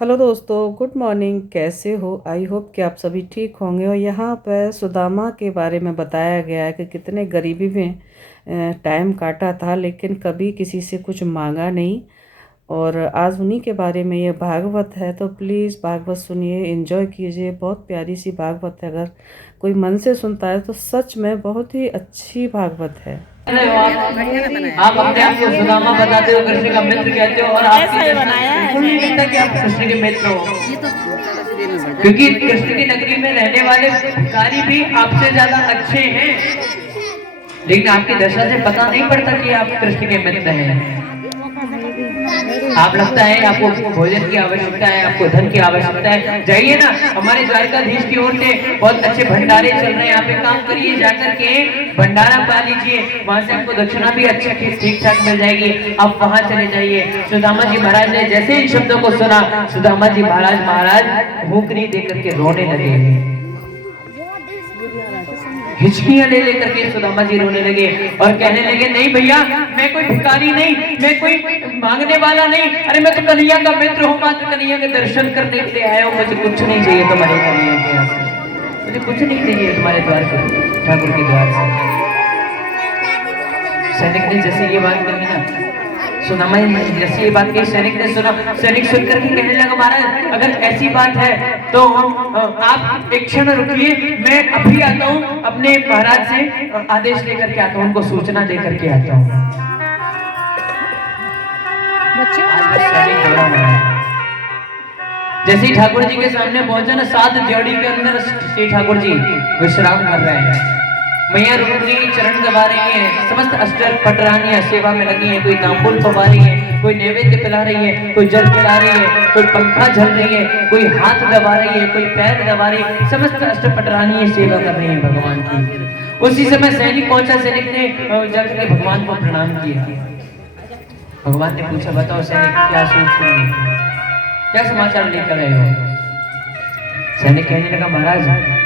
Hello दोस्तों, good morning. कैसे हो? आई होप कि आप सभी ठीक होंगे। और यहाँ पर सुदामा के बारे में बताया गया है कि कितने गरीबी में टाइम काटा था, लेकिन कभी किसी से कुछ मांगा नहीं। और आज उन्हीं के बारे में ये भागवत है, तो प्लीज़ भागवत सुनिए, एंजॉय कीजिए। बहुत प्यारी सी भागवत है। अगर कोई मन से सुनता है तो सच में बहुत ही अच्छी भागवत है। आप अपने आप को सुदामा बताते हो, कृष्ण का मित्र कहते हो, और आपकी दशा बिल्कुल नहीं लगता कि आप कृष्ण के मित्र हो, क्योंकि कृष्ण की नगरी में रहने वाले भिखारी भी आपसे ज्यादा अच्छे हैं, लेकिन आपकी दशा से पता नहीं पड़ता कि आप कृष्ण के मित्र हैं। आप लगता है आपको भोजन की आवश्यकता है, आपको धन की आवश्यकता है, जाइए ना हमारे द्वारकाधीश की ओर से बहुत अच्छे भंडारे चल रहे हैं, आप एक काम करिए, जाकर के भंडारा पा लीजिए, वहां से आपको दक्षिणा भी अच्छी ठीक ठाक मिल जाएगी, आप वहां चले जाइए। सुदामा जी महाराज ने जैसे इन शब्दों को सुना, सुदामा जी महाराज भूखनी देकर के रोने लगे, हिचकियां ले लेकर के सुदामा जी रोने लगे और कहने लगे, नहीं भैया, मैं कोई भिखारी नहीं, मैं कोई मांगने वाला नहीं, अरे मैं तो कन्हैया का मित्र हूँ, मात्र कन्हैया के दर्शन करने के लिए आया हूँ, मुझे कुछ नहीं चाहिए तुम्हारे कन्हैया के यहाँ से, मुझे कुछ नहीं चाहिए तुम्हारे द्वार पर, ठाकुर के द्वार से। सैनिक ने जैसे ये बात कही ना, सुदामा जैसे ये बात कही, सैनिक ने सुना, सैनिक सुनकर के कहने लगा, महाराज अगर ऐसी बात है तो हम आप एक क्षण रुकिए, मैं अभी आता हूँ, अपने महाराज से आदेश लेकर के आता हूँ, उनको सूचना देकर के आता हूँ। जैसे ही ठाकुर जी के सामने पहुंचा ना, 7 जोड़ी के अंदर श्री ठाकुर जी विश्राम कर रहे हैं, मैया रुक्मिणी चरण दबा रही है, समस्त अष्टर पटरानियां सेवा में लगी हैं, कोई तांबुल पवा रही है, कोई नैवेद्य पिला रही है, कोई जल पिला रही है, कोई पंखा झल रही है, कोई हाथ दबा रही है, कोई पैर दबा रही है, समस्त अष्टर पटरानियां सेवा कर रही है भगवान की। उसी समय सैनिक पहुंचा, सैनिक ने जाकर के भगवान को प्रणाम किया। भगवान ने पूछा, बताओ सैनिक क्या सोच रहे हो, क्या समाचार लेकर आए हो? सैनिक कहने लगा, महाराज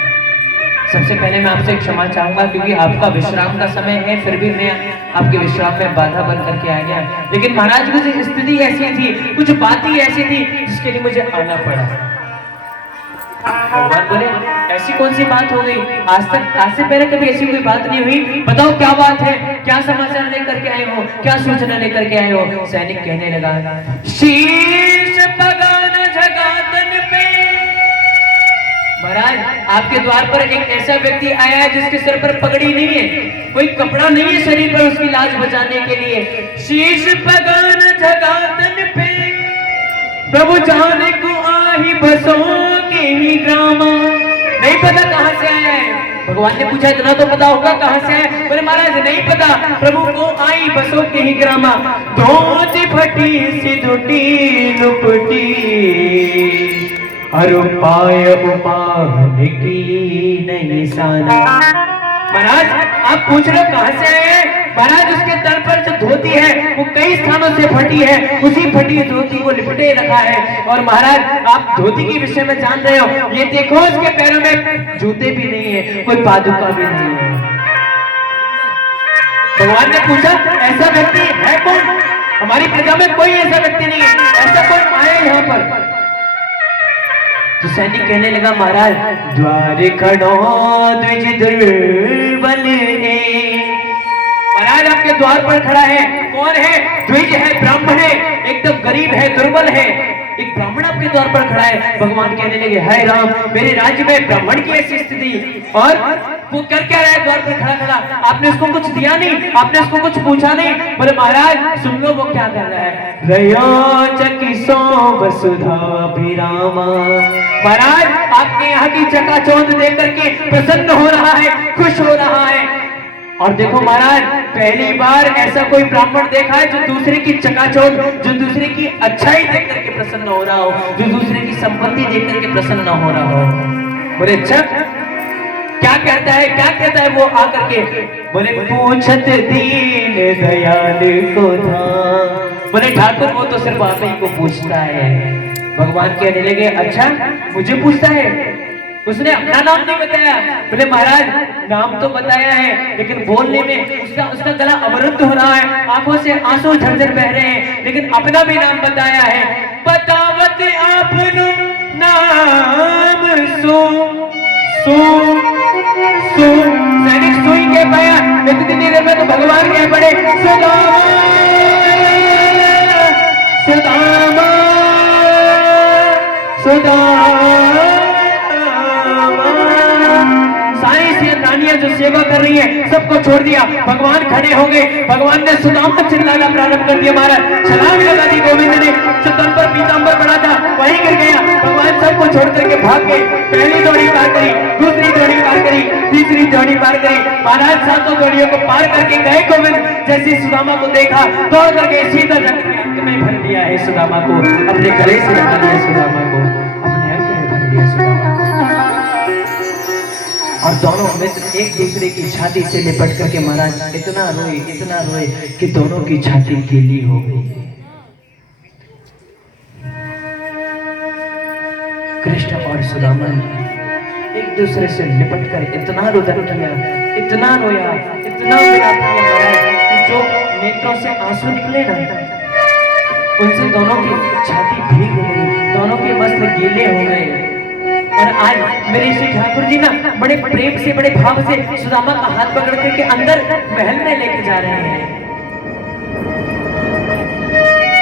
सबसे पहले मैं आपसे क्षमा चाहूंगा, क्योंकि आपका विश्राम का समय है, फिर भी मैं आपके विश्राम में बाधा बन करके आ गया, लेकिन महाराज कुछ स्थिति ऐसी थी, कुछ बातें ऐसी थी जिसके लिए मुझे आना पड़ा। भगवान बोले, ऐसी कौन सी बात हो गई? आज से पहले कभी ऐसी कोई बात नहीं हुई, बताओ क्या बात है, क्या समाचार लेकर के आए हो, क्या सूचना लेकर के आए हो? सैनिक कहने लगा, शीश पगाना जगातन पे, महाराज आपके द्वार पर एक ऐसा व्यक्ति आया है जिसके सिर पर पगड़ी नहीं है, कोई कपड़ा नहीं है शरीर पर उसकी लाज बचाने के लिए। शीश पगान जगातन पे, प्रभु जाने को आही बसों के ही ग्रामा, नहीं पता कहां से आया है। भगवान ने पूछा, इतना तो पता होगा कहां से आया? बोले, महाराज नहीं पता, प्रभु को आई बसों के ही ग्रामा, धोती फटी सी धुटी लुपटी, पाय उपाहन की नहीं साना। महाराज आप पूछ रहे हो कहां से आए हैं? महाराज उसके तल पर जो धोती है वो कई स्थानों से फटी है, उसी फटी धोती को लिपटे रखा है। और महाराज आप धोती के विषय में जान रहे हो, ये देखो उसके पैरों में जूते भी नहीं है, कोई पादुका भी नहीं है। भगवान ने पूछा, ऐसा व्यक्ति है कौन? हमारी प्रजा में कोई ऐसा व्यक्ति नहीं है, ऐसा कौन आया यहाँ पर? तो सैनिक कहने लगा, महाराज द्वार खड़ो द्विज दुर्बल है, महाराज आपके द्वार पर खड़ा है, कौन है? द्विज है, ब्राह्मण है, एकदम गरीब है, दुर्बल है, एक ब्राह्मण आपके द्वार पर खड़ा है। भगवान कहने लगे, हाय राम, मेरे राज्य में ब्राह्मण की ऐसी स्थिति, और वो कर क्या रहा है द्वार पर खड़ा खड़ा? आपने उसको कुछ दिया नहीं, आपने उसको कुछ पूछा नहीं। बोले, महाराज सुन लो वो क्या कर रहा है, रयो चकिसो वसुधा विरामा, महाराज आपके यहाँ की चकाचौंध देख करके प्रसन्न हो रहा है, खुश हो रहा है। और देखो महाराज, पहली बार ऐसा कोई ब्राह्मण देखा है जो दूसरे की चकाचौंध, जो दूसरे की अच्छाई देख करके प्रसन्न हो रहा हो, जो दूसरे की संपत्ति देख करके प्रसन्न हो रहा हो। बोले, अच्छा क्या कहता है, क्या कहता है वो आकर के? बोले, पूछत दीन दयाल को था, बोले ठाकुर वो तो सिर्फ आप ही को पूछता है। भगवान कहने लगे, अच्छा मुझे पूछता है? उसने अपना नाम नहीं बताया। बोले, महाराज नाम तो बताया है, लेकिन बोलने में उसका गला अवरुद्ध हो रहा है, आंखों से आंसू झरझर बह रहे हैं, लेकिन अपना भी नाम बताया है। बतावत आप इतनी देर में तो भगवान कह पड़े सुदामा सुदामा सुदामा। सारी सेनानियां जो सेवा कर रही है सबको छोड़ दिया, भगवान खड़े हो गए। भगवान ने सुदामा चिल्लाना प्रारंभ कर दिया, महाराज छलांग लगा दी गोविंद ने। जो तन पर पीतांबर पड़ा था वहीं गिर गया। भगवान सबको छोड़ करके भाग गए। पहली दौड़ी पार करी, दूसरी दौड़ी पार करी, तीसरी दौड़ी पार करी। महाराज सातों दौड़ियों को पार करके गए गोविंद। जैसे सुदामा को देखा दौड़ करके सीधा अंक में भर लिया है सुदामा को, अपने गले से लगा लिया सुदामा को, अपने अंक में भर लिया सुदामा को। और दोनों मित्र एक दूसरे की छाती से लिपट करके महाराज इतना रोए कि दोनों की छाती गीली हो गई। कृष्ण और सुदामा एक दूसरे से लिपट कर इतना रुदन किया, इतना रोया, इतना विलाप किया महाराज कि जो नेत्रों से आंसू निकले ना, उनसे दोनों की छाती भीग गई, दोनों के वस्त्र गीले हो गए। और आज मेरे श्री ठाकुर जी ना बड़े प्रेम से, बड़े भाव से सुदामा का हाथ पकड़ करके अंदर महल में लेके जा रहे हैं।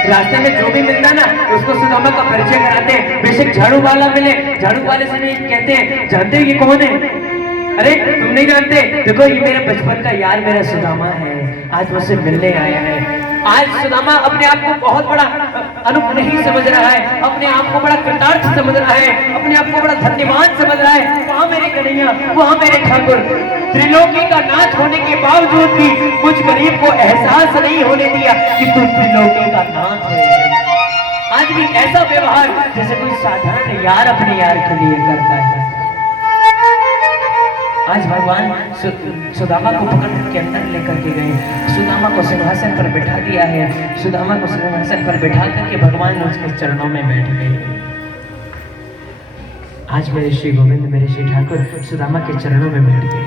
रास्ते में जो भी मिलता ना उसको सुदामा का परिचय कराते हैं। बेशक झाड़ू वाला मिले, झाड़ू वाले से भी कहते हैं जानते हो ये कौन है? अरे तुम नहीं जानते, देखो ये मेरा बचपन का यार मेरा सुदामा है, आज मुझसे मिलने आया है। आज सुदामा अपने आप को बहुत बड़ा अनुग्रही समझ रहा है, अपने आप को बड़ा कृतार्थ समझ रहा है, अपने आप को बड़ा धन्यवान समझ रहा है। वहां मेरे कन्हैया, वहां मेरे ठाकुर, त्रिलोकी का नाथ होने के बावजूद भी कुछ गरीब को एहसास नहीं होने दिया कि तू त्रिलोकी का नाथ है। आज भी ऐसा व्यवहार जैसे कोई साधारण यार अपने यार के लिए करता है। आज भगवान सुदामा को पकड़ के अंदर लेकर के गए, सुदामा को सिंहासन पर बैठा दिया है। सुदामा को सिंहासन पर बैठा करके भगवान उसके चरणों में बैठ गए। आज मेरे श्री गोविंद, मेरे श्री ठाकुर सुदामा के चरणों में बैठ गए।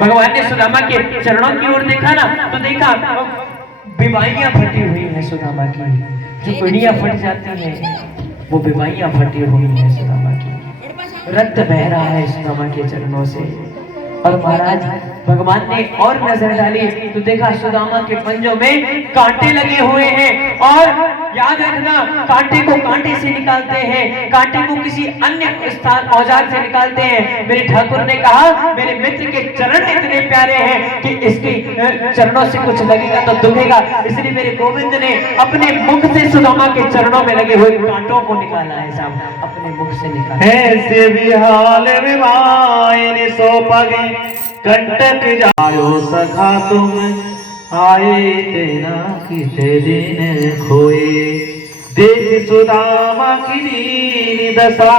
भगवान ने सुदामा के चरणों की ओर देखा ना तो देखा बीमारियां फटी हुई है सुदामा की, जो पीड़ियां फट जाती हैं वो बीमारियां फटी हुई है सुदामा की, रक्त बह रहा है सुदामा के चरणों से। और महाराज भगवान ने और नजर डाली तो देखा सुदामा के पंजों में कांटे लगे हुए हैं। और याद रखना, कांटे को कांटे से निकालते हैं, कांटे को किसी अन्य स्थान औजार से निकालते हैं। मेरे ठाकुर ने कहा मेरे मित्र के चरण इतने प्यारे हैं कि इसके चरणों से कुछ लगेगा तो दुखेगा, इसलिए मेरे गोविंद ने अपने मुख से सुदामा के चरणों में लगे हुए कांटों को निकाला है साहब, अपने मुख से निकाला। ऐसे भी हाल विवाह सो पगे कंटक जायो सखा तुम आए तेना किते दिन खोए। देख सुदामा की दीन दशा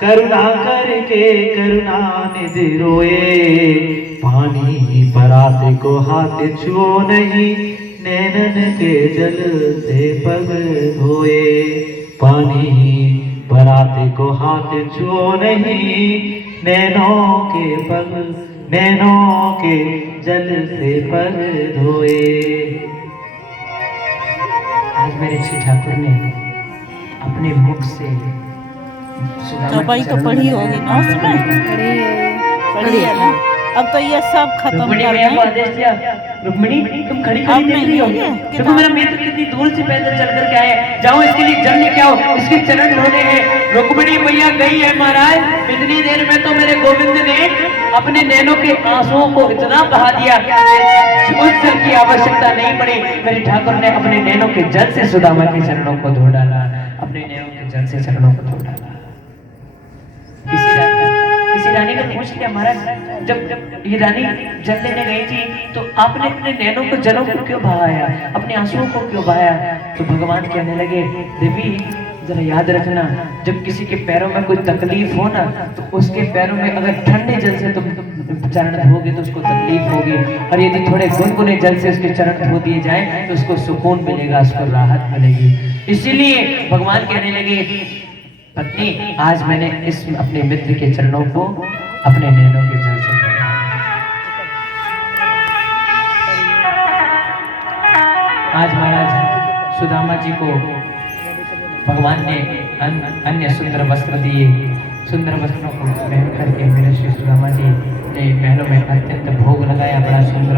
करुणा करके करुणा निधि रोए। पानी पराते को हाथ छुओ नहीं नैनन के जल से पग धोए। पानी पराते को हाथ छुओ नहीं नैनों के जल से पग धोए। आज मेरे श्री ठाकुर ने अपने मुख से चौपाई तो पढ़ी होगी ना उसमें, पढ़ी है ना। अब तो ये सब खत्म कर रहे हैं। आदेश दिया रुक्मिणी तुम खड़ी खड़ी देख रही हो, देखो मेरा मित्र कितनी दूर से पैदल चल करके आया, जाओ इसके लिए जल लेके आओ, इसके चरण धोने हैं। रुक्मिणी मैया गई है महाराज, इतनी देर में तो मेरे गोविंद ने अपने नैनों के आंसुओं को इतना बहा दिया उस जल की आवश्यकता नहीं पड़ी। मेरे ठाकुर ने अपने नैनों के जल से सुदामा के चरणों को धो डाला, अपने नैनों के जल से चरणों को धो डाला। किसी रानी ने पूछ लिया महाराज जब ये रानी जल लेने गई थी तो आपने अपने नैनों को जलों को क्यों बहाया, अपने आंसुओं को क्यों बहाया? तो भगवान कहने लगे देवी जरा याद रखना, जब किसी के पैरों में कोई तकलीफ हो ना तो उसके पैरों में अगर ठंडे जल से तुम चरण धोगे तो उसको तकलीफ होगी, और यदि थोड़े गुनगुने जल से उसके चरण धो दिए जाए तो उसको सुकून मिलेगा, उसको राहत मिलेगी। इसीलिए भगवान कहने लगे पत्नी आज मैंने इस अपने मित्र के चरणों को अपने नैनों के जल से धोया। आज महाराज सुदामा जी को भगवान ने अन्य सुंदर वस्त्र दिए, सुंदर वस्त्रों को पहन करके मेरे श्री सुदामा जी ने महलों में अत्यंत भोग लगाया, बड़ा सुंदर